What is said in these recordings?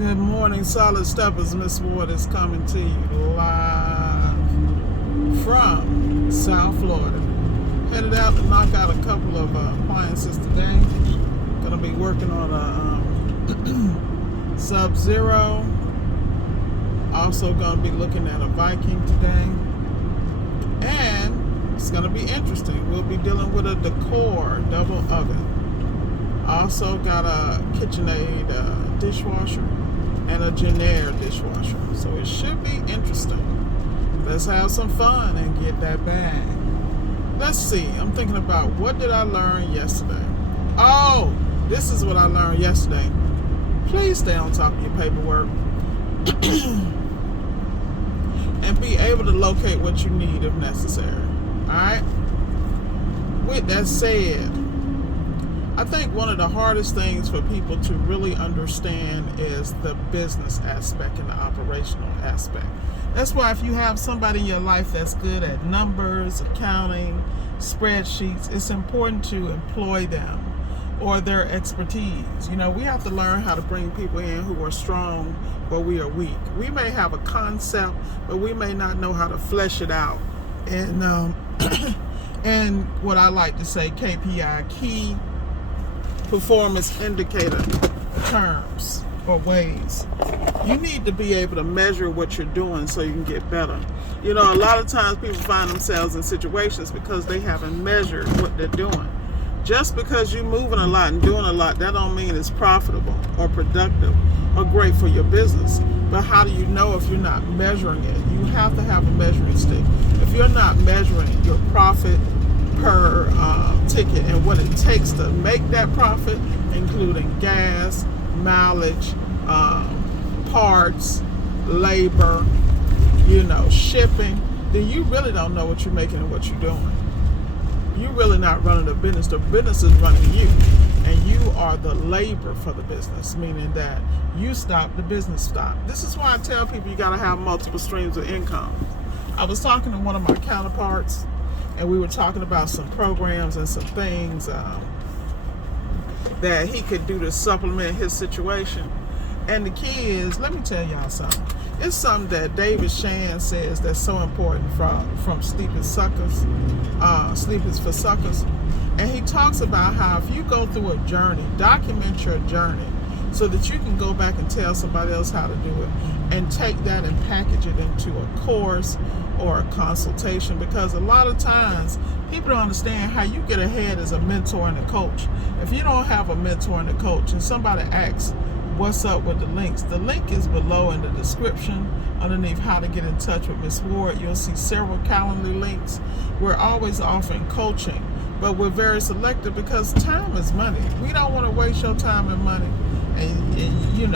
Good morning, Solid Steppers. Miss Ward is coming to you live from South Florida. Headed out to knock out a couple of appliances today. Gonna be working on a Sub-Zero. Also gonna be looking at a Viking today. And it's gonna be interesting. We'll be dealing with a decor double oven. Also got a KitchenAid dishwasher and a Jennair dishwasher. So it should be interesting. Let's have some fun and get that bag. Let's see. I'm thinking about what did I learn yesterday. Oh, this is what I learned yesterday. Please stay on top of your paperwork and be able to locate what you need if necessary. Alright? With that said, I think one of the hardest things for people to really understand is the business aspect and the operational aspect. That's why if you have somebody in your life that's good at numbers, accounting, spreadsheets, it's important to employ them or their expertise. You know, we have to learn how to bring people in who are strong where we are weak. We may have a concept, but we may not know how to flesh it out. And and what I like to say, KPI, key performance indicator terms or ways. You need to be able to measure what you're doing so you can get better. You know, a lot of times people find themselves in situations because they haven't measured what they're doing. Just because you're moving a lot and doing a lot, that don't mean it's profitable or productive or great for your business. But how do you know if you're not measuring it? You have to have a measuring stick. If you're not measuring your profit per ticket and what it takes to make that profit, including gas, mileage, parts, labor, shipping, then you really don't know what you're making and what you're doing. You're really not running the business. The business is running you, and you are the labor for the business, meaning that you stop, the business stop. This is why I tell people you got to have multiple streams of income. I was talking to one of my counterparts, and we were talking about some programs and some things that he could do to supplement his situation. And the key is, let me tell y'all something. It's something that David Shan says that's so important from Sleep is for Suckers. And he talks about how if you go through a journey, document your journey so that you can go back and tell somebody else how to do it and take that and package it into a course or a consultation, because a lot of times people don't understand how you get ahead as a mentor and a coach. If you don't have a mentor and a coach and somebody asks what's up with the links, the link is below in the description underneath how to get in touch with Miss Ward. You'll see several Calendly links. We're always offering coaching, but we're very selective because time is money. We don't want to waste your time and money, and you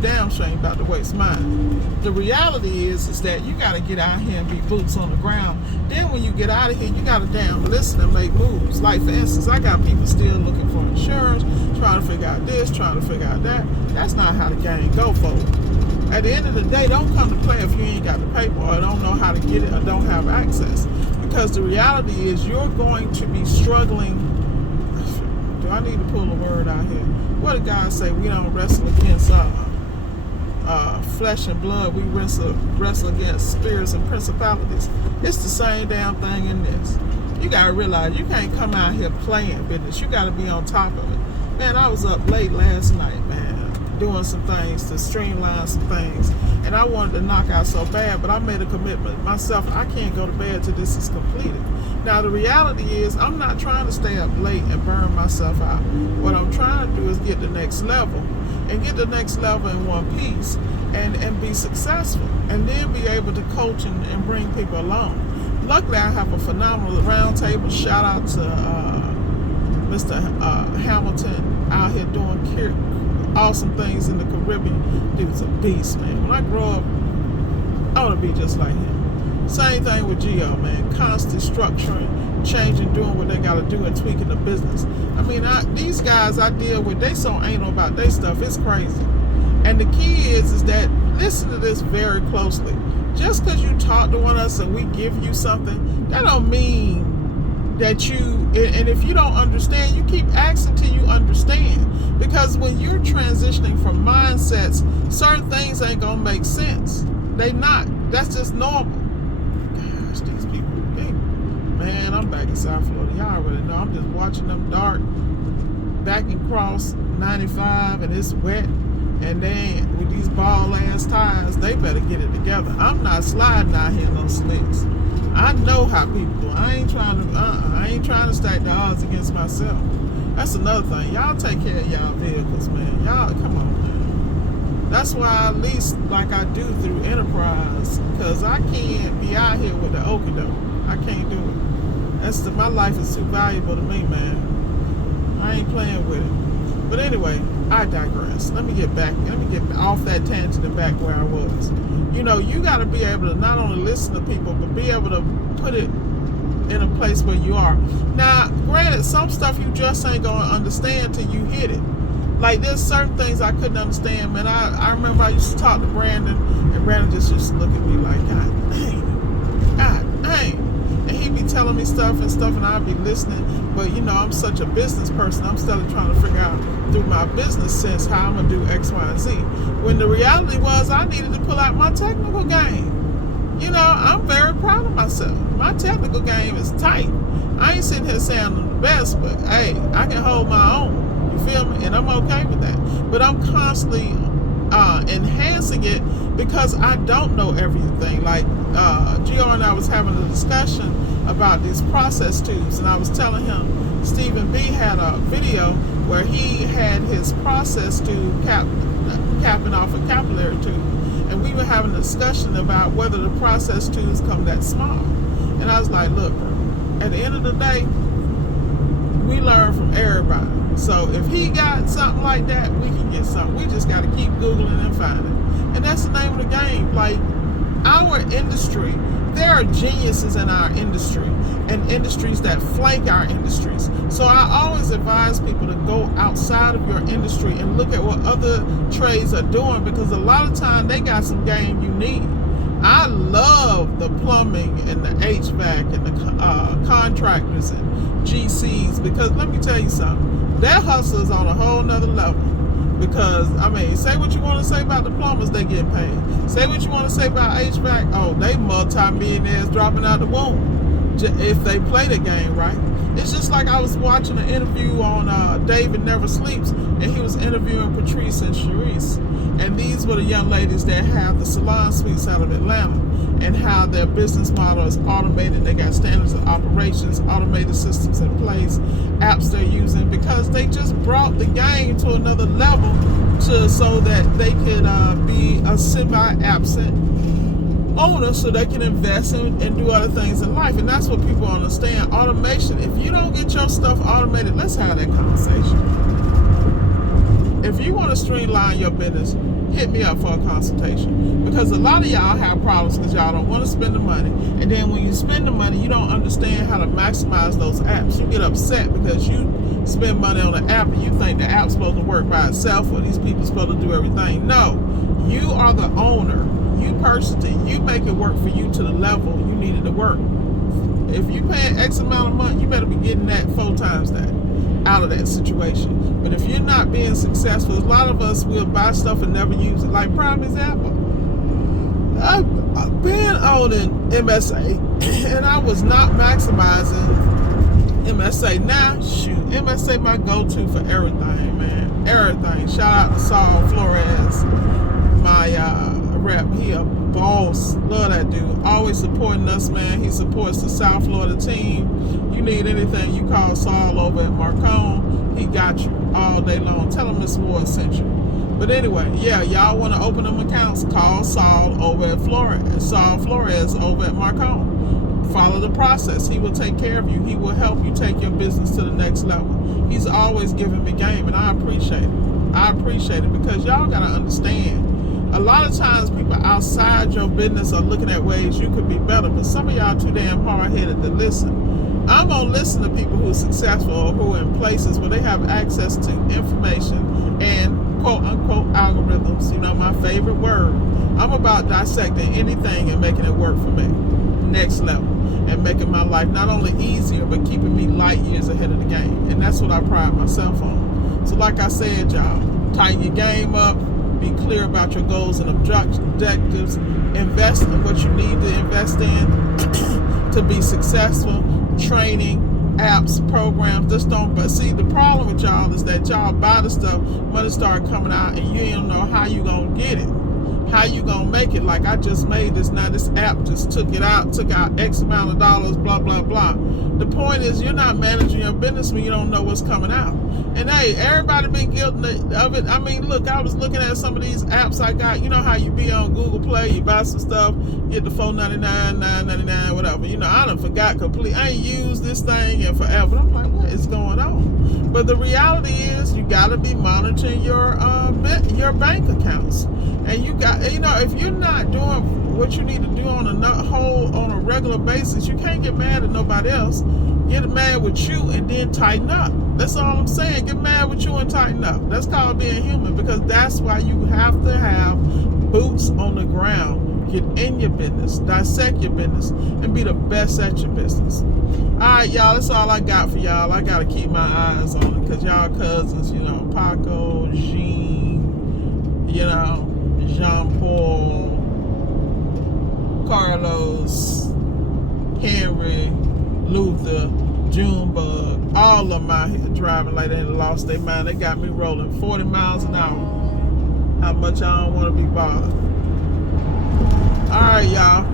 damn shame about to waste mine. The reality is that you got to get out here and be boots on the ground. Then when you get out of here, you got to damn listen and make moves. Like, for instance, I got people still looking for insurance, trying to figure out this, trying to figure out that. That's not how the game go, folks. At the end of the day, don't come to play if you ain't got the paper or don't know how to get it or don't have access. Because the reality is you're going to be struggling. Do I need to pull a word out here? What did God say? We don't wrestle against flesh and blood. We wrestle against spirits and principalities. It's the same damn thing in this. You got to realize you can't come out here playing business. You got to be on top of it. Man, I was up late last night, man, doing some things to streamline some things. And I wanted to knock out so bad, but I made a commitment myself. I can't go to bed till this is completed. Now, the reality is I'm not trying to stay up late and burn myself out. What I'm trying to do is get the next level and get the next level in one piece and be successful and then be able to coach and bring people along. Luckily, I have a phenomenal roundtable. Shout out to Mr. Hamilton out here doing awesome things in the Caribbean. Dude's a beast, man. When I grow up, I want to be just like him. Same thing with Gio, man. Constant structuring, changing, doing what they got to do, and tweaking the business. I mean, these guys I deal with, they so anal about their stuff. It's crazy. And the key is that listen to this very closely. Just because you talk to one of us and we give you something, that don't mean that you, and if you don't understand, you keep asking till you understand. Because when you're transitioning from mindsets, certain ain't gonna make sense. They not. That's just normal. Gosh, these people big. Man, I'm back in South Florida. Y'all already know. I'm just watching them dart back and cross 95, and it's wet. And then with these ball ass tires, they better get it together. I'm not sliding out here in those slicks. I know how people do. I ain't trying to stack the odds against myself. That's another thing. Y'all take care of y'all vehicles, man. Y'all, come on, man. That's why I lease like I do through Enterprise, because I can't be out here with the okie doke. I can't do it. My life is too valuable to me, man. I ain't playing with it. But anyway, I digress. Let me get off that tangent and back where I was. You know, you got to be able to not only listen to people, but be able to put it in a place where you are. Now, granted, some stuff you just ain't going to understand till you hit it. Like, there's certain things I couldn't understand, man. I remember I used to talk to Brandon, and Brandon just used to look at me like, God dang. And he'd be telling me stuff, and I'd be listening. But, you know, I'm such a business person. I'm still trying to figure out through my business sense how I'm going to do X, Y, and Z. When the reality was I needed to pull out my technical game. You know, I'm very proud of myself. My technical game is tight. I ain't sitting here saying I'm the best, but, hey, I can hold my own. You feel me? And I'm okay with that. But I'm constantly enhancing it because I don't know everything. Like, Gio and I was having a discussion about these process tubes, and I was telling him Stephen B had a video where he had his process tube capping off a capillary tube, and we were having a discussion about whether the process tubes come that small. And I was like, look, at the end of the day, we learn from everybody. So if he got something like that, we can get something. We just got to keep Googling and finding. And that's the name of the game. Like, our industry, there are geniuses in our industry and industries that flank our industries. So I always advise people to go outside of your industry and look at what other trades are doing, because a lot of time they got some game you need. I love the plumbing and the HVAC and the contractors and GCs, because let me tell you something, that hustle is on a whole nother level. Because, I mean, say what you want to say about the plumbers, they get paid. Say what you want to say about HVAC, oh, they multi-millionaires dropping out the womb if they play the game right. It's just like I was watching an interview on David Never Sleeps, and he was interviewing Patrice and Charisse. And these were the young ladies that have the salon suites out of Atlanta, and how their business model is automated. They got standards of operations, automated systems in place, apps they're using, because they just brought the game to another level so that they can be a semi-absent owner, so they can invest and do other things in life. And that's what people understand. Automation. If you don't get your stuff automated, let's have that conversation. If you want to streamline your business, hit me up for a consultation, because a lot of y'all have problems because y'all don't want to spend the money, and then when you spend the money, you don't understand how to maximize those apps. You get upset because you spend money on an app and you think the app's supposed to work by itself, or these people supposed to do everything. No, you are the owner. You purchased it. You make it work for you to the level you need it to work. If you paying X amount of money, you better be getting that 4 times that out of that situation. But if you're not being successful, a lot of us will buy stuff and never use it. Like, prime example, I've been owning MSA and I was not maximizing MSA. Now, shoot, MSA my go-to for everything, man. Everything. Shout out to Saul Flores, my rep. He a boss. Love that dude. Always supporting us, man. He supports the South Florida team. You need anything, you call Saul over at Marcone. He got you all day long. Tell him it's more essential. But anyway, yeah, y'all want to open them accounts, call Saul over at Saul Flores over at Marcone. Follow the process. He will take care of you. He will help you take your business to the next level. He's always giving me game, and I appreciate it. I appreciate it, because y'all got to understand, a lot of times people outside your business are looking at ways you could be better, but some of y'all too damn hard-headed to listen. I'm going to listen to people who are successful or who are in places where they have access to information and quote-unquote algorithms, you know, my favorite word. I'm about dissecting anything and making it work for me, next level, and making my life not only easier, but keeping me light years ahead of the game. And that's what I pride myself on. So like I said, y'all, tighten your game up, be clear about your goals and objectives, invest in what you need to invest in to be successful, training, apps, programs. Just don't. But see, the problem with y'all is that y'all buy the stuff, money start coming out, and you don't know how you gonna get it, how you gonna make it. Like I just made this. Now this app just took out X amount of dollars, blah blah blah. The point is, you're not managing your business when you don't know what's coming out. And hey, everybody been guilty of it. I mean, look, I was looking at some of these apps I got. You know how you be on Google Play, you buy some stuff, get the $4.99, $9.99, whatever. You know, I done forgot completely. I ain't used this thing in forever. I'm like, what is going on? But the reality is, you got to be monitoring your bank accounts. And you got, you know, if you're not doing what you need to do on a regular basis, you can't get mad at nobody else. Get mad with you and then tighten up. That's all I'm saying. Get mad with you and tighten up. That's called being human, because that's why you have to have boots on the ground. Get in your business, dissect your business, and be the best at your business. All right, y'all, that's all I got for y'all. I got to keep my eyes on it, because y'all cousins, you know, Paco, Jean, you know, Jean-Paul, Carlos, Henry, Luther, Junebug, all of them out here driving like they lost their mind. They got me rolling 40 miles an hour. How much I don't want to be bothered. All right, y'all.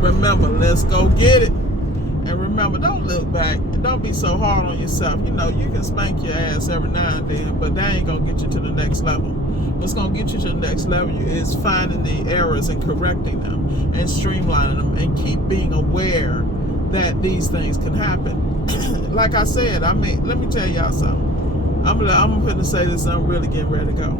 Remember, let's go get it. And remember, don't look back. And don't be so hard on yourself. You know, you can spank your ass every now and then, but that ain't going to get you to the next level. What's going to get you to the next level is finding the errors and correcting them and streamlining them and keep being aware that these things can happen. Like I said, I mean, let me tell y'all something. I'm going to say this and I'm really getting ready to go.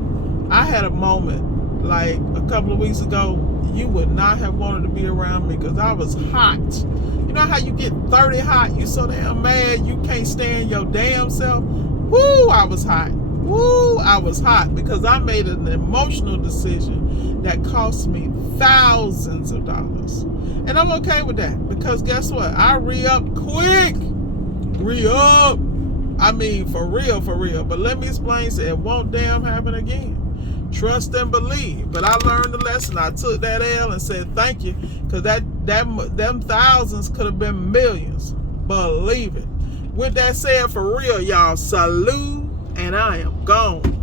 I had a moment like a couple of weeks ago. You would not have wanted to be around me because I was hot. You know how you get 30 hot? You so damn mad you can't stand your damn self? Woo, I was hot. Woo, I was hot because I made an emotional decision that cost me thousands of dollars. And I'm okay with that because guess what? I re-up quick. Re-up. I mean, for real. But let me explain, so it won't damn happen again. Trust and believe. But I learned the lesson. I took that L and said thank you, because them thousands could have been millions. Believe it. With that said, for real, y'all, salute, and I am gone.